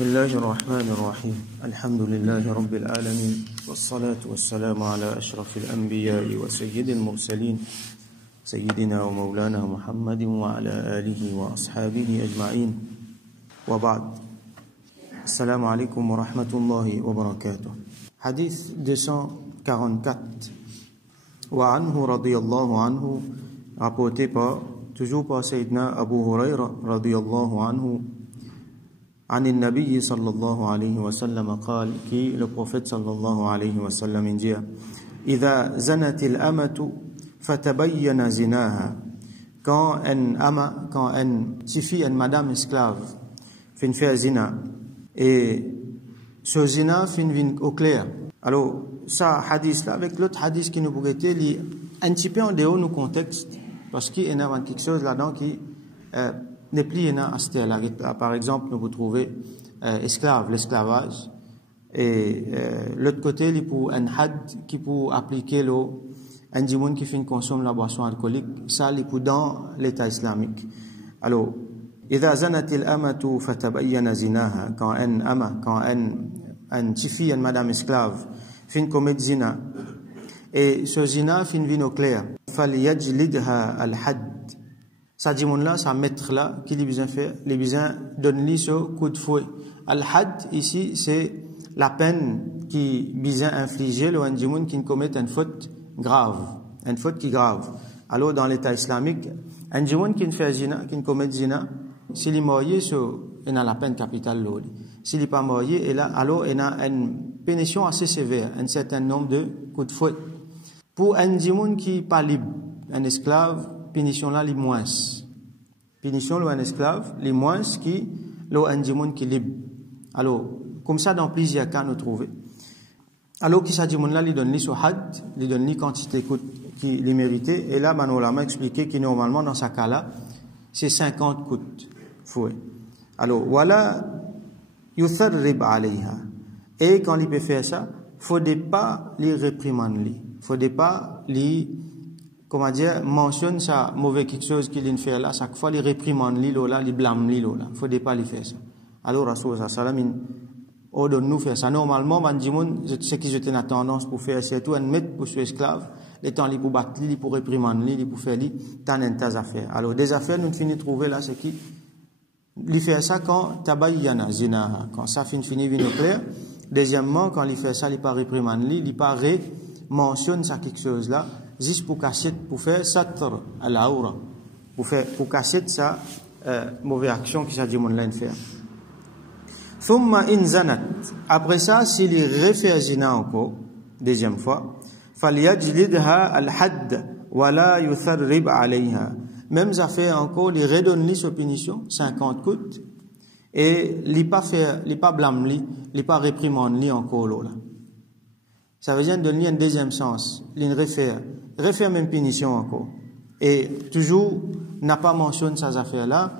بسم الله الرحمن الرحيم الحمد لله رب العالمين والصلاة والسلام على أشرف الأنبياء وسيد المرسلين سيدنا ومولانا محمد وعلى آله وأصحابه أجمعين وبعد السلام عليكم ورحمة الله وبركاته حديث 244 وعنه رضي الله عنه rapporté par toujours par Sayyidina Abu Huraira رضي الله عنه عن النبي صلى الله عليه وسلم قال qui le prophète صلى الله عليه وسلم dit إذا زنت الأمة فتبين زناها quand une fille, une madame esclave fin faire zina et ce zina fin vient au clair. Alors ça hadith là avec l'autre hadith qui nous pourrait être un petit peu en dehors du contexte parce qu'il y a quelque chose là-dedans qui n'est plus là. Par exemple, nous vous trouvez esclave, l'esclavage, et l'autre côté, il y a un had qui peut appliquer un dimoun qui fait consomme la boisson alcoolique, ça, il est dans l'État islamique. Alors, إذا زنت الأمة فتبين زناها quand une fille, une madame esclave, fait commettre zina, et ce zina fait vin au clair, فليجلدها الحد. Ça dit là, ça maître là, qui les besoin faire, les besoin donne-lui ce coup de fouet. Al-had ici, c'est la peine qui besoin infliger le individu qui commet une faute grave, une faute qui grave. Alors dans l'État islamique, un individu qui fait zina, qui commet zina, s'il est marié, il a la peine capitale là. S'il n'est pas marié, alors il a une pénition assez sévère, un certain nombre de coups de fouet. Pour un individu qui n'est pas libre, un esclave, pénition là les moins. Pénition là un esclave, les moins qui là un dimoun qui libre. Alors comme ça dans plusieurs cas nous trouver. Alors qui ça dimoun là lui donne li sur had, lui donne li quantité qui les mérité et là on m'a expliqué que normalement dans ce cas là c'est 50 coups fouet. Alors voilà yutharrib alayha. Et quand il peut faire ça, faudrait pas les réprimander li. Faudrait pas les comment dire, mentionne ça, mauvais quelque chose qu'il vient faire là, chaque fois, il réprimande l'île là, il blâme l'île là. Il ne faut pas lui faire ça. Alors, Rasoul sallam, ordonne-nous faire ça. Normalement, ce qui j'étais la tendance pour faire, c'est tout un maître pour ce esclave, les temps, pour battre l'île, pour réprimander l'île, pour faire l'île, tant et tas affaires. Alors, des affaires, nous finissons de trouver là, c'est qui, il fait ça quand tabayyana zinaha, quand ça finit vient au clair. Deuxièmement, quand il fait ça, il pas réprimander l'île, il pas mentionne ça quelque chose là, juste pour cacher, pour faire satr à l'aura, pour cacher ça mauvaise action qui s'agit de l'un faire. Thumma in zanat. Après ça, s'il refait zina encore, deuxième fois, falyajlidha al-hadd wa la yutharrib alayha. Même ça fait encore, il redonne lui sa punition, 50 coups, et il pas blâme lui, il pas réprimande lui encore là. Ça veut dire donner un deuxième sens, il refaire même punition encore. Et toujours, n'a pas mentionné ces affaires-là,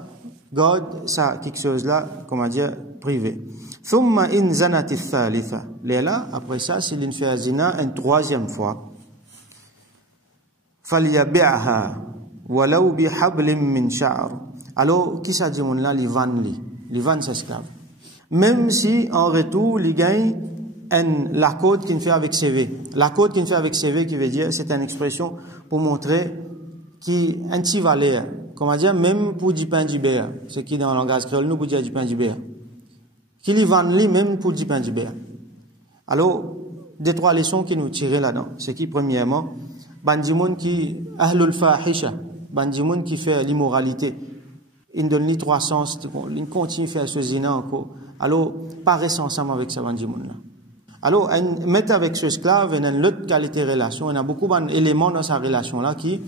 garde ça, quelque chose là, comment dire, privé. Thumma in zanati thalitha. Là, après ça, s'il fait un zina une troisième fois, falyabi'ha, walau bihablin min sha'r. Alors, qui ça dit là, les vannes s'esclaves. Même si, en retour, il gagne la côte qu'il fait avec CV. La côte qu'il fait avec CV, qui veut dire, c'est une expression pour montrer qui un petit valeur. Comment dire, même pour du pain du beurre. Ce qui dans le langage créole, nous, pour dire du pain du beurre. Qui lui vend lui, même pour du pain du beurre. Alors, des trois leçons qui nous tirent là-dedans. C'est qui, premièrement, bandimoun qui, ahlul fahisha, bandimoun qui fait l'immoralité. Il donne lui trois sens, il continue à faire ce zina encore. Alors, pas ensemble avec ce bandimoun là. Alors, mettre avec ce esclave, il y a une autre qualité de relation, il y a beaucoup d'éléments dans sa relation-là qui,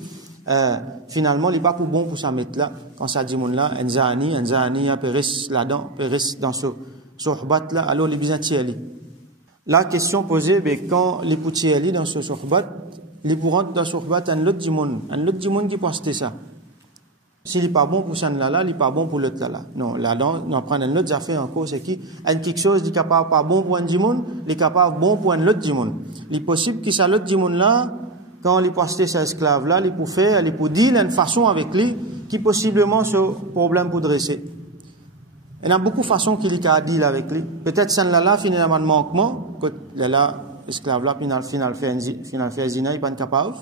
finalement, il n'est pas pour bon pour ça mettre là, quand ça dit là, un zani, il péris là-dedans, péris dans ce sohbat-là, alors il est bien tieli. La question posée, quand les pour tieli dans ce sohbat, les pour rentrer dans ce sohbat, un autre dimoun qui poste ça. S'il n'est pas bon pour ça là, il n'est pas bon pour l'autre là. Non, là-dedans, on prend une autre affaire encore, c'est qui, quelque chose qui est capable pas bon pour un dimoun, il est capable bon pour un autre dimoun. Il est possible que ça l'autre dimoun là, quand il poste cet esclave là, il peut faire, il peut dire une façon avec lui, qui possiblement ce problème pour dresser. Il y a beaucoup de façons qu'il a dit avec lui. Peut-être que là, finalement, manquement, que là, esclave là, final fait zina, il n'est pas capable.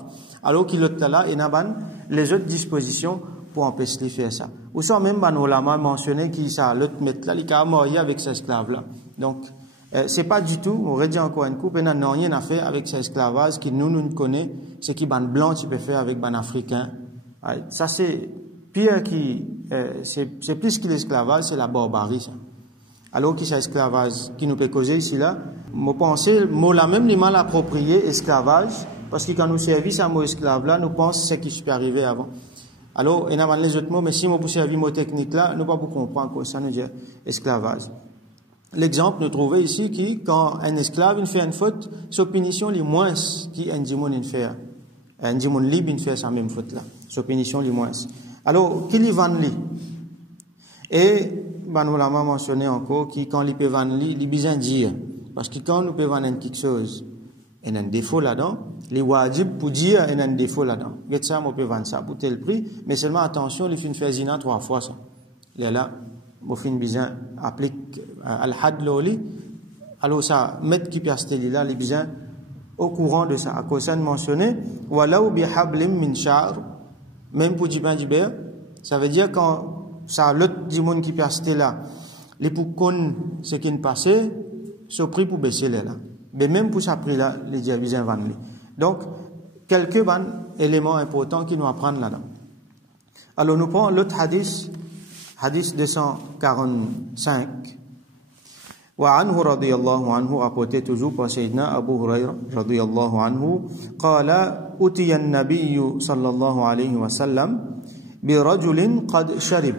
Alors qu'il est là, il y a les autres dispositions pour empêcher de faire ça. Ou soit même, on l'a mentionné qu'il ça, l'autre mettre là, il a marié avec ces esclaves-là. Donc, c'est pas du tout, on redit encore une coupe, il n'a rien à faire avec ces esclavages qui nous connaît, c'est qui ban blanc, tu peux faire avec ban africain. Ça, c'est pire qui, c'est plus que l'esclavage, c'est la barbarie, ça. Alors que c'est l'esclavage qui nous peut causer ici, là, moi, pensez, moi, la même, les mal approprié, esclavage, parce que quand nous servons à mot esclave là, nous pensons ce qui peut arriver avant. Alors, il y a les autres mots, mais si nous servons mot technique là, nous ne pouvons pas comprendre quoi ça nous dit esclavage. L'exemple nous trouvons ici qui, quand un esclave fait une faute, sa punition les moins qui un dimon fait. Un dimon libre fait sa même faute là. Sa punition les moins. Alors, qui les vend li? Et, nous l'avons mentionné encore, qui, quand il peut vendre li, il besoin dire. Parce que quand nous pouvons vendre quelque chose, il y a un défaut là-dedans, les wajib pour dire il y a un défaut là-dedans. Get ça, on peut vendre ça pour tel prix, mais seulement attention, il faut une faire zina 3 fois ça. Il est là, on fait une besoin, applique al-had loli, alors ça, mettre qui piace là, les besoins au courant de ça. À cause ça, mentionné, walaou bi hablim min sha'r, même pour Djiban Djiber, ça veut dire quand ça, l'autre du monde qui piace là, les pour qu'on, ce qui est passé, ce prix pour baisser là. Mais même pour ce prix-là, les diavisins vendent. Donc, quelques éléments importants qui nous apprennent là-dedans. Alors, nous prenons l'autre hadith, hadith 245. وعنه رضي الله عنه rapporté toujours par Sayyidina Abu Huraira رضي الله عنه قال أتي النبي صلى الله عليه وسلم برجل قد شرب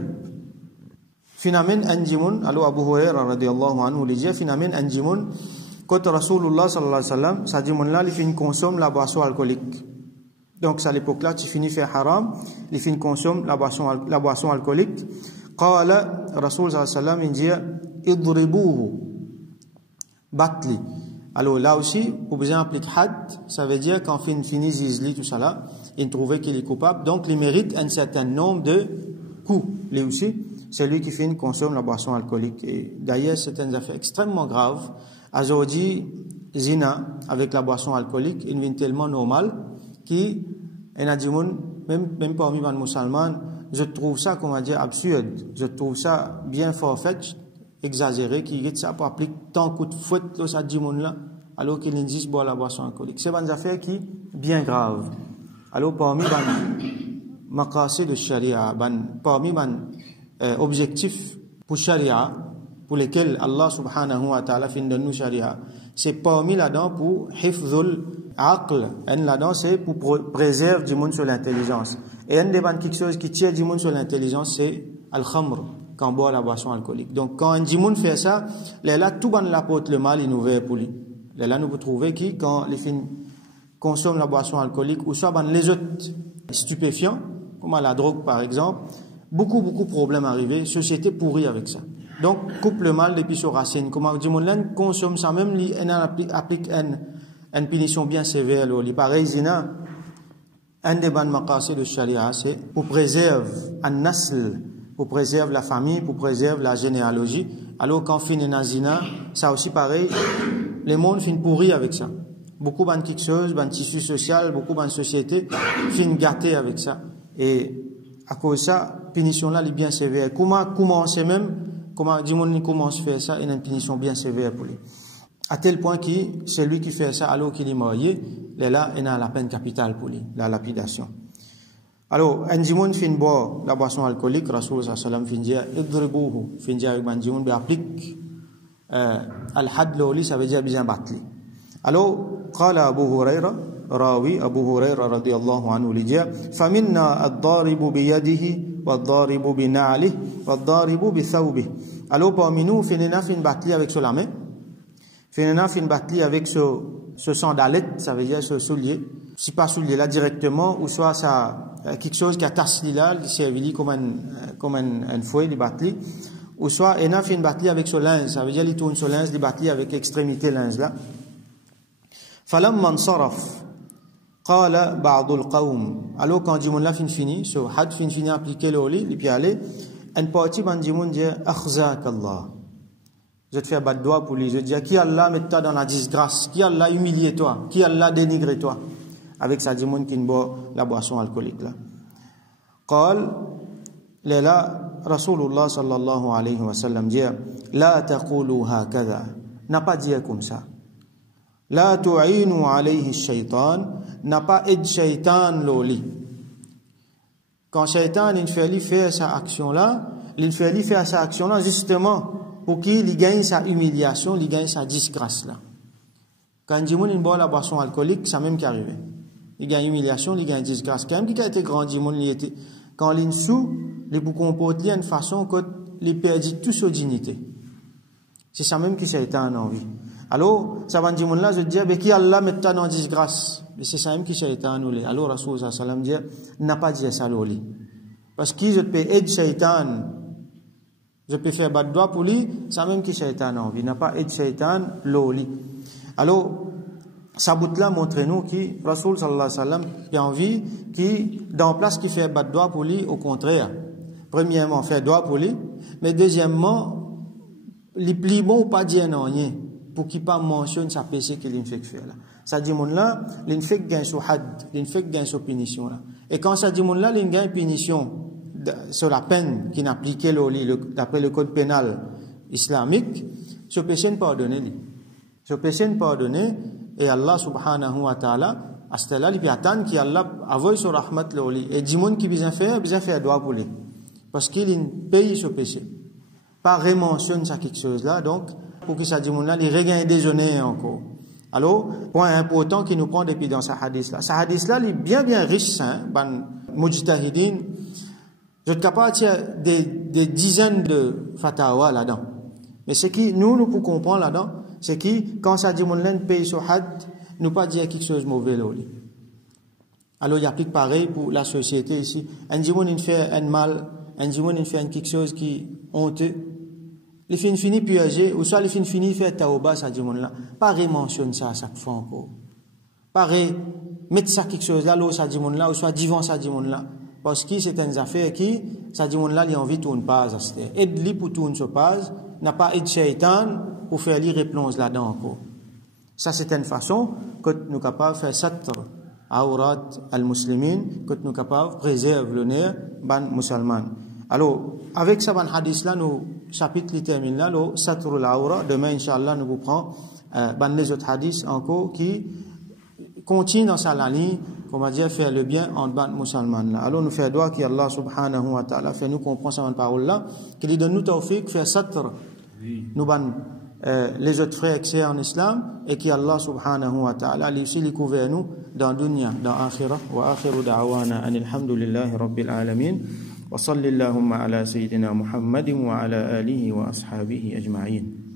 finalement anjimun alors Abu Hurairah radhiyallahu anhu lui dit finalement anjimun quand Rasulullah sallallahu alayhi wa sallam ça dit mon là il fin consomme la boisson alcoolique. Donc à l'époque là tu finis faire haram, il fin consomme la boisson alcoolique. qala Rasul sallallahu alayhi wa sallam il dit idribuhu batli. Alors là aussi pour besoin appliquer had, ça veut dire quand fin finit zizli tout ça là, il trouvait qu'il est coupable, donc il mérite un certain nombre de coups lui aussi. C'est lui qui consomme la boisson alcoolique. Et d'ailleurs, c'est une affaire extrêmement grave. Aujourd'hui, zina avec la boisson alcoolique, il devient tellement normal qu'il y a des gens, même parmi les musulmans, je trouve ça, comment dire, absurde. Je trouve ça bien farfetch, exagéré, qui est ça pour appliquer tant de coups de fouette à ces gens-là, alors qu'ils disent boire la boisson alcoolique. C'est une affaire qui est bien grave. Alors, parmi les maqasid de sharia, parmi les objectifs pour sharia, pour lesquels Allah subhanahu wa ta'ala fin de nous sharia, c'est parmi là-dedans pour hifzul aql, là-dedans c'est pour préserver du monde sur l'intelligence. Et un des quelque chose qui tire du monde sur l'intelligence, c'est al-khamr, quand on boit la boisson alcoolique. Donc quand un monde fait ça, là tout ban l'apporte le mal, il nous veut pour lui. Là nous pouvons trouver qui, quand les filles consomment la boisson alcoolique, ou soit ban les autres stupéfiants, comme la drogue par exemple, beaucoup de problèmes arrivés, société pourrie avec ça. Donc, coupe le mal depuis ses racines. Comment dit mon consomme ça même, il applique une punition bien sévère. Il pareil, zina, un des ban maqasid de sharia, c'est pour préserver un nasl, pour préserver la famille, pour préserver la généalogie. Alors, quand fin est zina, ça aussi pareil, le monde fin pourri avec ça. Beaucoup de quelque chose, de tissu social, beaucoup de société fin gâté avec ça. Et à cause de ça, punition là, est bien sévère. Comment commencer même, comment dis-moi comment se fait ça, il y a une punition bien sévère pour lui. À tel point que c'est lui qui fait ça alors qu'il est marié, là, il a la peine capitale pour lui, la lapidation. Alors, un dimon fin boire la boisson alcoolique, Rasul sallallahu alayhi wa sallam fin dire, idribuhu, fin dire avec un dimon, applique al-had loli, ça veut dire bien battre. Alors, qala Abu Huraira, راوي أبو هريرة رضي الله عنه لجاء فمنا الضارب بيده والضارب بنعله والضارب بثوبه. Alors parmi nous, finina fin batli avec la main, finina fin batli avec ce sandalette, ça veut dire ce soulier. Si pas soulier là directement, ou soit ça quelque chose qui a tassé là, il servi comme un fouet, il batli, ou soit ena fin batli avec ce linge, ça veut dire il tourne ce linge, il batli avec extrémité linge là. فلما انصرف قال بعض القوم. Alors quand dit mon là fin fini, so had fin fini appliquer le lit, et puis aller, une partie ban dimoun dit akhzak Allah. Je te fais bad doigt pour lui, je dis qui Allah met toi dans la disgrâce, qui Allah humilié toi, qui Allah dénigré toi. Avec sa dimoun qui boit la boisson alcoolique là. قال là Rasulullah sallallahu alayhi wa sallam dit la taqulu hakadha, n'a pas dit comme ça. La tu'inu alayhi shaytan, n'a pas aide shaytan loli. Quand shaytan il fait faire sa action là, il fait faire sa action là justement pour qu'il gagne sa humiliation, il gagne sa disgrâce là. Quand dimoun il boit la boisson alcoolique, ça même qui arrivé. Il gagne humiliation, il gagne disgrâce. Quand même qui a été grand dimoun, il était quand il sous, il vous comporte d'une façon que il perdit toute sa dignité. C'est ça même qui shaytan a envie. Alors, ça va dire là, je dis, mais qui Allah met ta dans disgrâce. Mais c'est ça même qui shaytan nous l'est. Alors, Rasul sallallahu alayhi wa sallam dit, n'a pas dit ça l'oli. Parce que je peux aider shaytan, je peux faire bad doigt pour lui, ça même qui shaytan a envie. N'a pas aider shaytan l'oli. Alors, ça bout là montre-nous qui, Rasul sallallahu alayhi wa sallam, qui a envie, qui, dans place qui fait bad doigt pour lui, au contraire. Premièrement, faire doigt pour lui, mais deuxièmement, les plis bon ou pas dire non, rien. Pour qu'il pas mentionne sa péché qu'il a fait faire là. Ça dit mon là, il fait gain sur had, il fait gain sur punition là. Et quand ça dit mon là, il gagne punition sur la peine qui n'appliquait d'après le code pénal islamique, ce péché n'est pas pardonné. Ce péché n'est pas pardonné et Allah subhanahu wa ta'ala à ce là il peut attendre qu'Allah avoue sur rahmat l'oli et dit mon qui besoin faire droit pour lui parce qu'il paye ce péché. Pas rementionne ça quelque chose là donc pour que ça dit mon là il regagne déjeuner encore. Alors point important qui nous prend depuis dans ce hadith là. Ce hadith là il est bien riche hein ban mujtahidin. Je suis capable de des dizaines de fatawa là-dedans. Mais ce qui nous pour comprendre là-dedans, c'est qui quand ça dit mon là paye sur had, nous pas dire quelque chose de mauvais là. Alors il applique pareil pour la société ici. Un dimon il fait un mal, un dimon il fait quelque chose qui honteux. Les fins fini piégé ou soit les fins fini faire taouba ça dit mon là pas mentionne ça à chaque fois encore pas mettre ça quelque chose là ça dit mon là ou soit devant ça dit mon là parce que c'est une affaire qui ça dit mon là il envie tourne pas aide lui pour tourne se passe n'a pas aide shaitan pour faire lui réponse là-dedans encore ça c'est une façon que nous capable faire satr aurat al-muslimin que nous capable préserve l'honneur ban musulman. Alors avec ça ban hadith là nous chapitre qui termine là, le Satrul Aura. Demain, Inch'Allah, nous vous prend les autres hadiths encore qui continuent dans sa ligne, comment dire, faire le bien en ban musulman là. Alors, nous faisons doigt qu'Allah subhanahu wa ta'ala fait nous comprendre cette parole là, qu'il donne nous tawfiq, faire satr, nous ban les autres frères et sœurs en islam, et qu'Allah subhanahu wa ta'ala, lui aussi, les couvert nous dans dunya, dans akhirah, wa akhiru da'wana, anilhamdulillahi rabbil alamin. وصل اللهم على سيدنا محمد وعلى آله وأصحابه أجمعين.